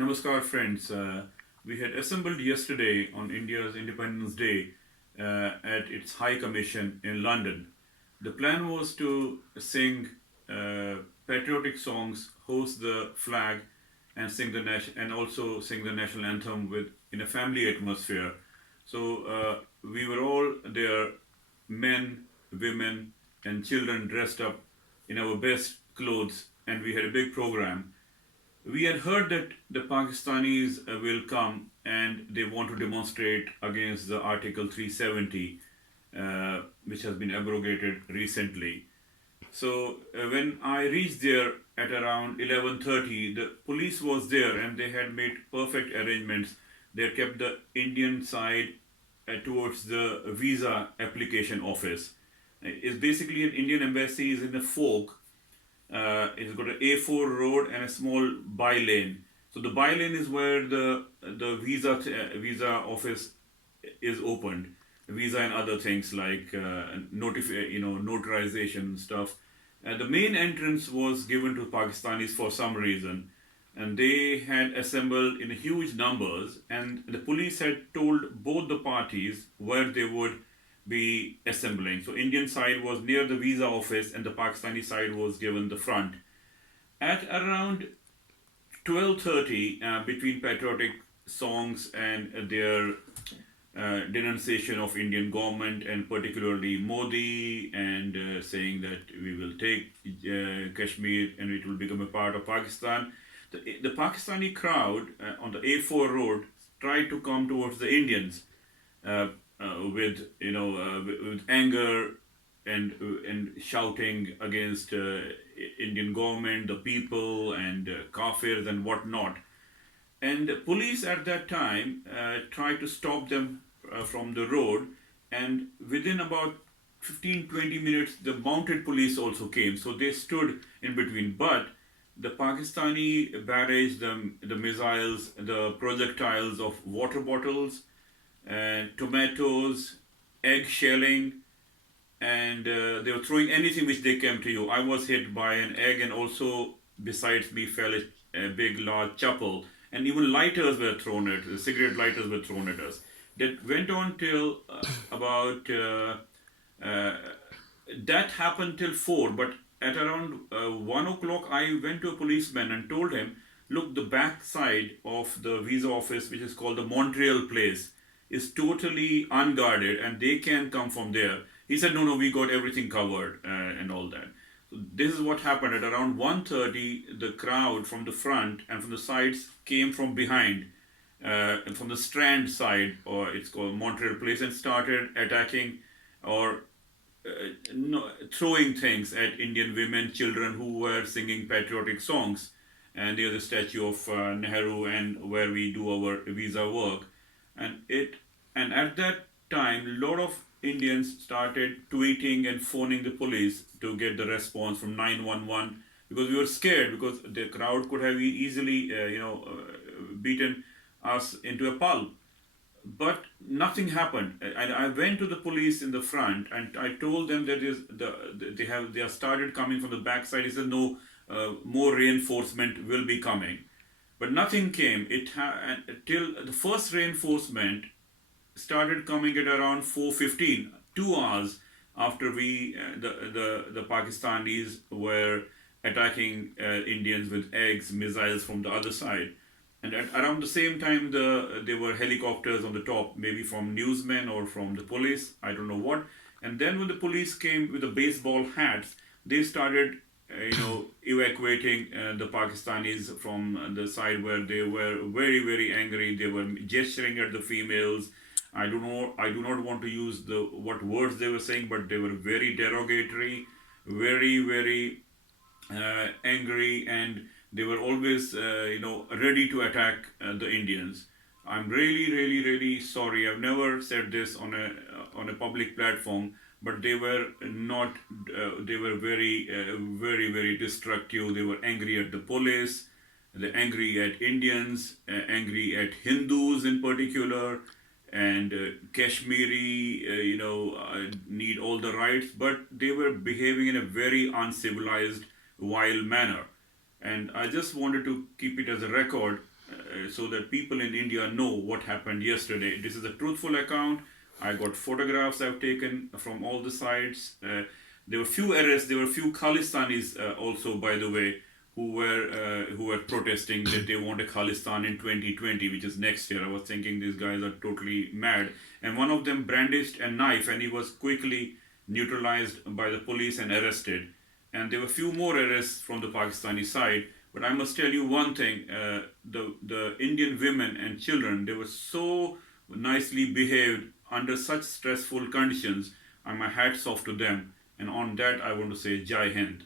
Namaskar, friends. We had assembled yesterday on India's Independence Day at its High Commission in London. The plan was to sing patriotic songs, host the flag, and and also sing the national anthem with in a family atmosphere. So we were all there, men, women, and children dressed up in our best clothes, and we had a big program. We had heard that the Pakistanis will come and they want to demonstrate against the Article 370, which has been abrogated recently. So when I reached there at around 11:30, the police was there and they had made perfect arrangements. They had kept the Indian side towards the visa application office. It's basically an Indian embassy is in a fork. It's got an A4 road and a small by lane. So the by lane is where the visa office is opened, visa and other things like notarization stuff. The main entrance was given to Pakistanis for some reason, and they had assembled in huge numbers, and the police had told both the parties where they would be assembling. So Indian side was near the visa office, and the Pakistani side was given the front. At around 12:30, between patriotic songs and their denunciation of Indian government and particularly Modi and saying that we will take Kashmir and it will become a part of Pakistan. The Pakistani crowd on the A4 road tried to come towards the Indians with with anger and shouting against Indian government, the people, and kafirs and whatnot. And the police at that time tried to stop them from the road, and within about 15-20 minutes, the mounted police also came. So they stood in between. But the Pakistani barrage, the missiles, the projectiles of water bottles, tomatoes, egg shelling, and they were throwing anything which they came to you. I was hit by an egg, and also besides me fell a big, large chapel, and even lighters were thrown at cigarette lighters were thrown at us. That went on till about uh, that happened till 4, but at around 1 o'clock, I went to a policeman and told him, look, the back side of the visa office, which is called the Montreal place, is totally unguarded and they can come from there. He said, no, no, we got everything covered and all that. So this is what happened. At around 1:30, the crowd from the front and from the sides came from behind, and from the Strand side, or it's called Montreal Place, and started attacking or no, throwing things at Indian women, children who were singing patriotic songs. And there's a statue of Nehru, and where we do our visa work. And it and at that time, a lot of Indians started tweeting and phoning the police to get the response from 911 because we were scared because the crowd could have easily, beaten us into a pulp. But nothing happened. And I went to the police in the front and I told them that they have started coming from the backside. He said no, more reinforcement will be coming, but nothing came. Till the first reinforcement started coming at around 4:15, 2 hours after the Pakistanis were attacking Indians with eggs, missiles from the other side. And at around the same time, there were helicopters on the top, maybe from newsmen or from the police, I don't know what. And then when the police came with the baseball hats, they started, evacuating the Pakistanis from the side where they were very, very angry. They were gesturing at the females. I do not want to use the what words they were saying, but they were very derogatory, very, very angry, and they were always ready to attack the Indians. I'm really, really, really sorry. I've never said this on a public platform, but they were not. They were very, very, very destructive. They were angry at the police. They're angry at Indians, angry at Hindus in particular, and Kashmiri, need all the rights, but they were behaving in a very uncivilized, vile manner. And I just wanted to keep it as a record. so that people in India know what happened yesterday. This is a truthful account. I got photographs I've taken from all the sides. There were few arrests. There were few Khalistanis also, by the way, who were protesting that they want a Khalistan in 2020, which is next year. I was thinking these guys are totally mad. And one of them brandished a knife, and he was quickly neutralized by the police and arrested. And there were few more arrests from the Pakistani side. But I must tell you one thing: the Indian women and children, they were so nicely behaved under such stressful conditions. And my hats off to them. And on that, I want to say Jai Hind.